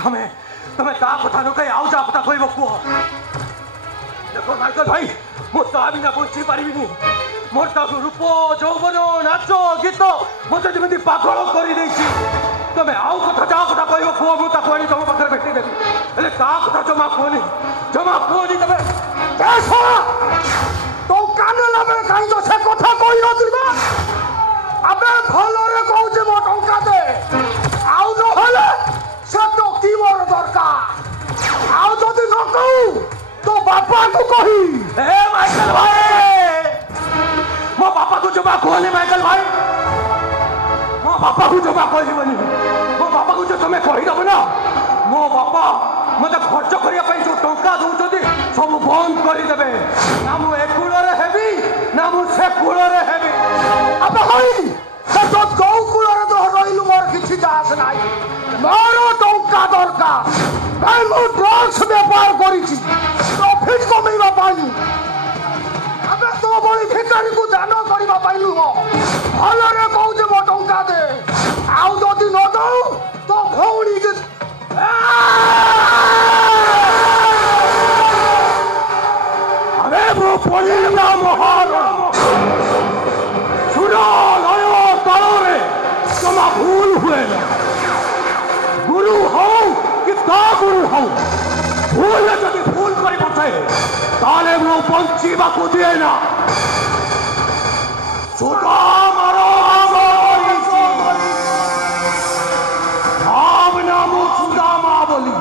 तमें तमें ता कथा न कहि आउ जा कथा कहब कुह देखो माइकल भाई मो ता बिना बंची पारिबिनी मोर ता रूप यौवन नाच गीत मते जेमति पागल करि देछि तमें आउ कथा जा कथा कहब कुह मु ता कोनी तुम पाखरे भेटि देबी हेले ता कथा जमा कोनी तमें कैसा तो काने लाबे काई तो से कथा कहि नथिबा अबे भलरे कहउछे मो टंका दे आउ न होले से तो की मोर दरकार आउ जदि न कहू तो बापा को कही ए माइकल भाई मो बापा को जमा कहले माइकल भाई मो बापा को जमा कहबनी मो बापा को जो तमें कहि दबो ना मो बापा मते खर्च करिया पई जो टंका दउछथि सब बंद करि देबे ना मु ए कुलरे हेबी ना मु से कुलरे हेबी अबे होई से तो गौ कुलरे तो रहिलु मोर किछि दास नाही मोर टंका दरकार भाई मु ड्रग्स व्यापार करिछि प्रॉफिट कमेइबा पाई अबे तो बड़ी भिखारी को दान करिबा पाइलु हो भलरे कहउछे मो टंका दे आउ जदि न दउ तो भौणी के अरे वो पड़ेगा महार सुना लयो तारे जमा भूल हुए गुरु हो कि ता गुरु हो भूल जदि भूल करी बचे ताले वो बंचीबा को दिए ना सुधा मारो भावना मु सुधा मा बोली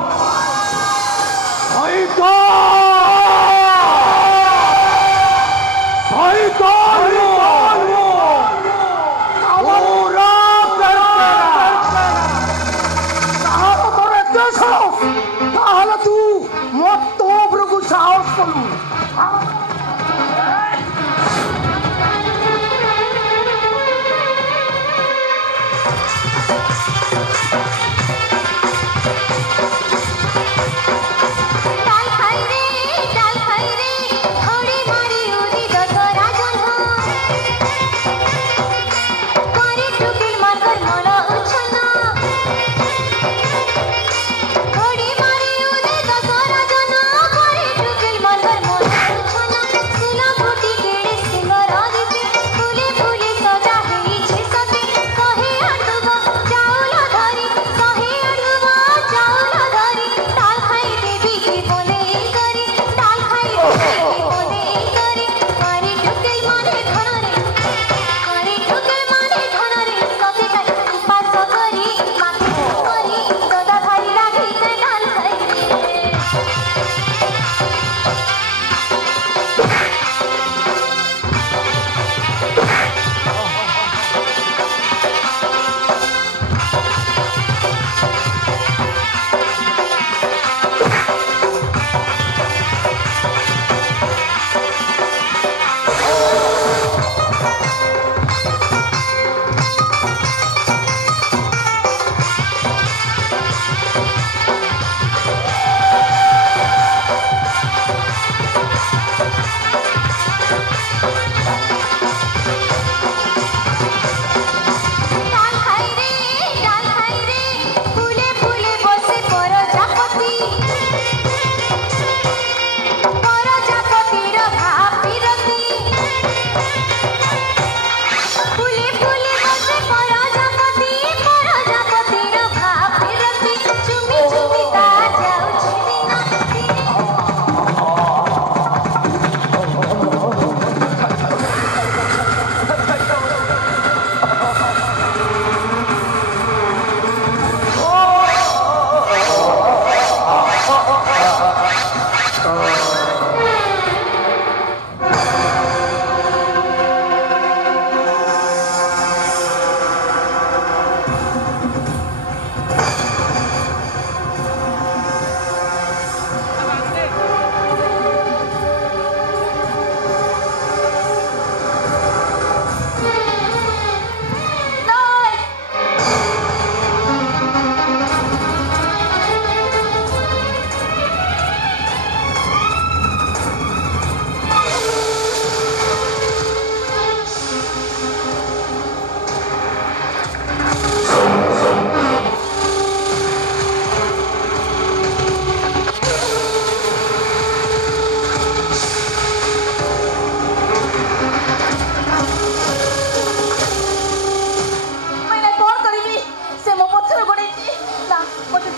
तू मत प्रभु साहस कलु Mother,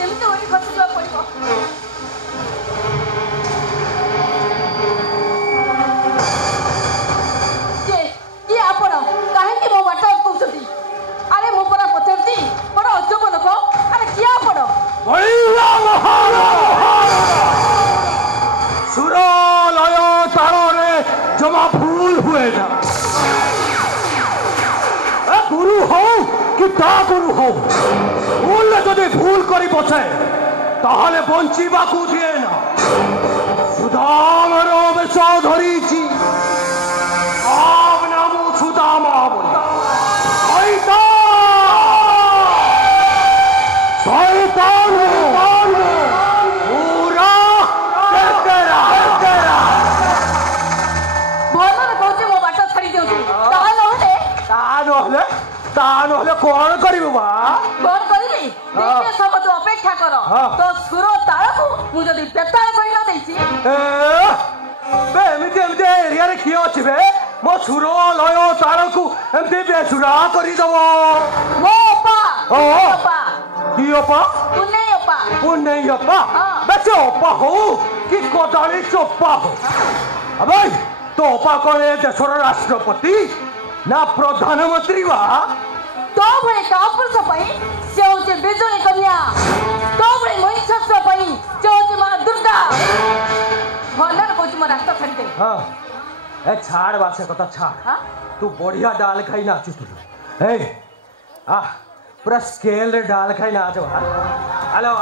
ଯେମିତି ଓଠି ଖସି ଯିବାକୁ ପଡ଼ିବ। କିଏ ଆପଣ କାହିଁକି ମୋ ବାଟ ଅଟକାଉଛନ୍ତି? ଆରେ ମୁଁ ପରା ପଚାରୁଛି, ବଡ଼ ଅଜବ ଲୋକ। ଆରେ କିଏ ଆପଣ? ସୁର ଲୟ ତାଳରେ ଜମା ଭୁଲ ହୁଏ ନା। ଗୁରୁ ହଉ କି ତା ଗୁରୁ ହଉ, ଭୁଲ ଯଦି ଭୁଲ କରି ବସେ ତାହେଲେ ବଞ୍ଚିବାକୁ ଦିଏ ନା। ସୁଦାମର ବେଶ ଧରିଛି, ନାମ ସୁଦାମା ନହେଲେ କଣ କରିବୁ ବା? କଣ କରିବି? ଟିକେ ସମୟ ଅପେକ୍ଷା କର। ତ ସୁର ତାଳକୁ ମୁଁ ଯଦି ବେତାଳ କରି ନ ଦେଇଛି, ଏମିତି ଏମିତି ଏରିଆରେ କିଏ ଅଛି ବେ? ମୋ ସୁର ଲୟ ତାଳକୁ ଏମିତି ବେସୁରା କରିଦବ। ମୋ ଅପା। କି ଅପା? ପୁନେଇ ଅପା। ପୁନେଇ ଅପା? ବେଶୀ ଅପା ହଉ କି କଦାଳୀ ଚୋପା ହଉ, ଭାଇ ତୋ ଅପା କଣ ଏ ଦେଶର ରାଷ୍ଟ୍ରପତି ନା ପ୍ରଧାନମନ୍ତ୍ରୀ ବା? तो भले कापुरुष ପାଇଁ ସେ ହେଉଛି ବିଜୁଳି କନ୍ୟା। तो भले ମହିଷାସୁର ପାଇଁ ସେ ହେଉଛି ମା ଦୁର୍ଗା। ଭଲରେ କହୁଛି ମୋ ରାସ୍ତା ଛାଡ଼ିଦେ। ହଁ ଏ ଛାଡ଼ ବା ସେ କଥା ଛାଡ଼। ତୁ ବଢିଆ ଡାଲ ଖାଇ ନାଚୁଥିଲୁ। ଏ ପୁରା ସ୍କେଲରେ ଡାଲ ଖାଇ ନାଚ ବା। ହ୍ୟାଲୋ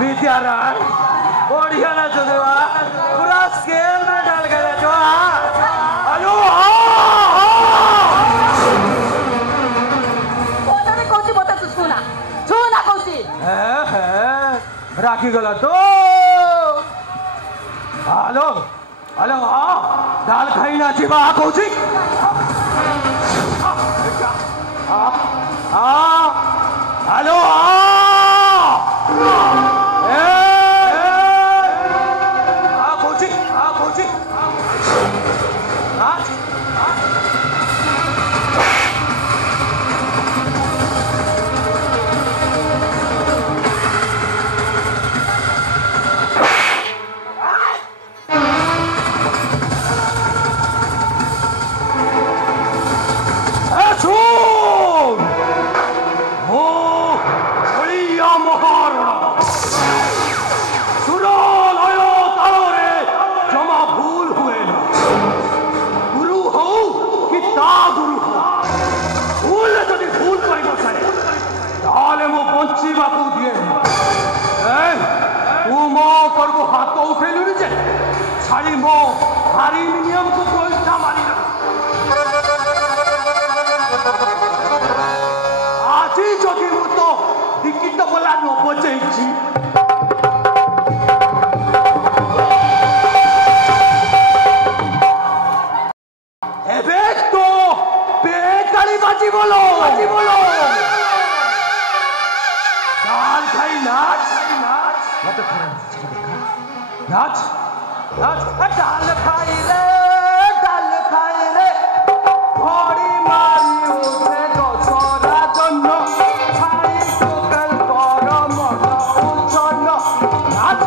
ବିଦ୍ୟାରାୟ, ବଢିଆ ନାଚୁଥିଲୁ ବା, ପୁରା ସ୍କେଲରେ ଡାଲ ଖାଇ ନାଚ। ହ୍ୟାଲୋ राखीगला तो हेलो हेलो दाल खाई नाची बा कौची हेलो कौची कौची हाथ उठेलु जे छाड़ी मो हारी नियम को कोइटा मारी ना आजी जदि मु तो दिकित बोला न बचैछि एबे तो बेकाली बाजी बोलो डाल खाई नाच मत कर नाच नाच डाल खाई रे घोड़ी मारी उठे दशरा जन्न छाई टोकल कर मन उछन नाच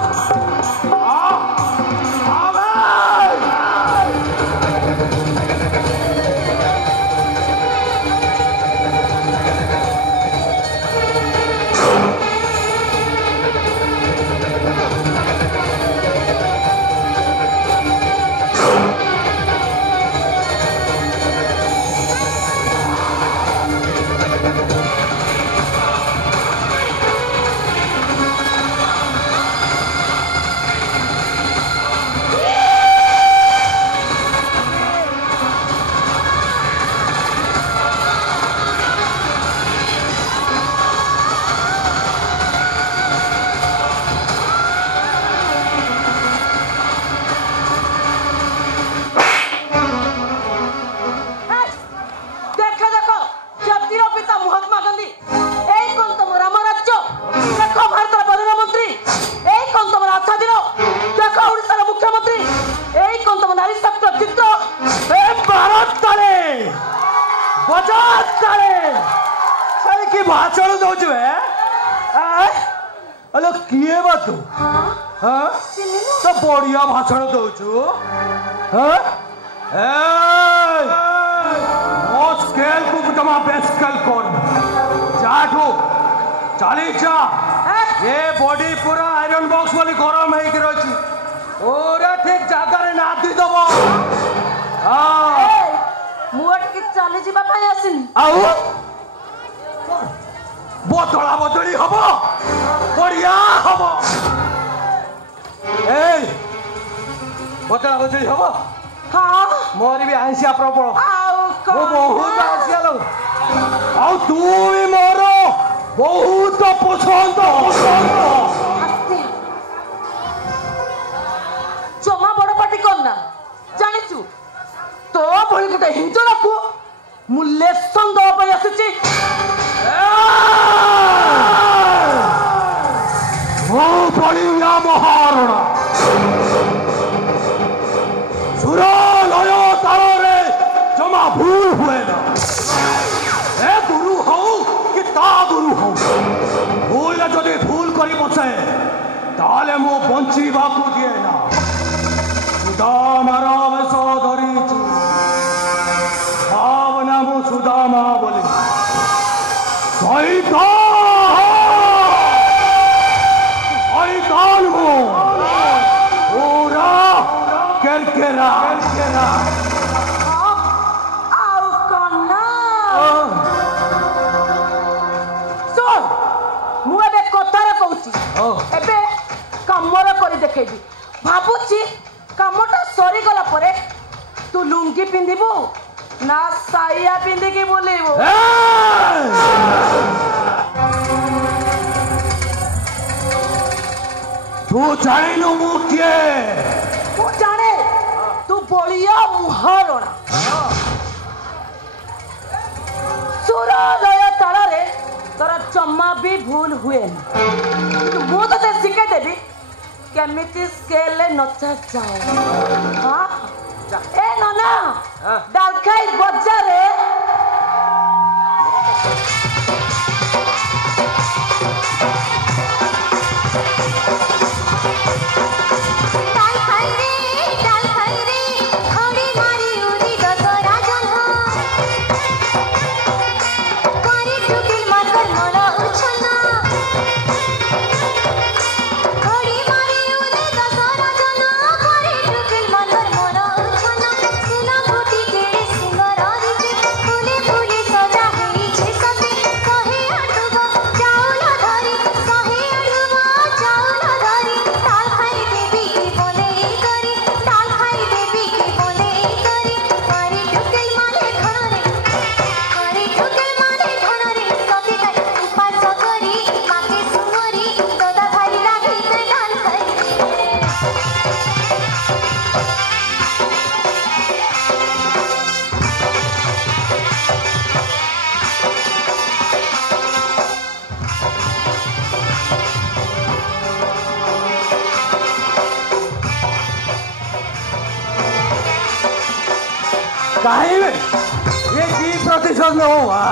किए बा तू हाँ तो बढ़िया भाषण दौचु हाँ मो स्केल को जमा बेस्केल कर जाठू चली जा ये बॉडी पूरा आयरन बॉक्स वाली गरम है कि रही पूरा ठीक जगह रे नादी दबो हाँ मुअट के चली जीवा पाई आसिनी आउ बदला बदली हबो बढ़िया हबो ए बदला बदली हबो हाँ मोर भी आंसिया प्रबल आओ वो बहुत आंसिया लो आउ तू भी मोर बहुत पसंद आस्ते जमा बड़ पार्टी करना जानिचु तो भଳି गोटे हिंजड़ाକୁ ମୁଁ ଲେସନ ଦେବା ପାଇଁ ଆସିଛି ओ बलिया महारणा सुर लय ताल रे जमा भूल हुए ना ए गुरु हो कि ता गुरु हो भूल जदि भूल करी बसे ताले मो बंचीबा को दिए ना सुदामार बेश धरिछि भावना मो सुदामा बोले शैतान हो पूरा केरकेरा ଆଉ କନା ଶୁଣ ମୁଁ ଏବେ କଥାରେ କହୁଛି ଏବେ କାମର କରି ଦେଖେଇବି ଭାବୁଛି କାମଟା ସରିଗଲା ପରେ ତୁ ଲୁଙ୍ଗି ପିନ୍ଧିବୁ ନା ସାୟା ପିନ୍ଧିକି ବୁଲିବୁ तू जानिनु मु किए ମୁଁ ଜାଣେ ତୁ ବଳିଆ ମୁହଁରଣା ସୁର ଲୟ ତାଳରେ ତୋର ଜମା ବି ଭୁଲ ହୁଏନି କିନ୍ତୁ ମୁଁ ତତେ ଶିଖେଇ ଦେବି କେମିତି ସ୍କେଲରେ ନଚା ଯାଏ ଏ ନନା ଡାଲଖାଇ ବଜାରରେ कहीं में ये की प्रतिशत में हुआ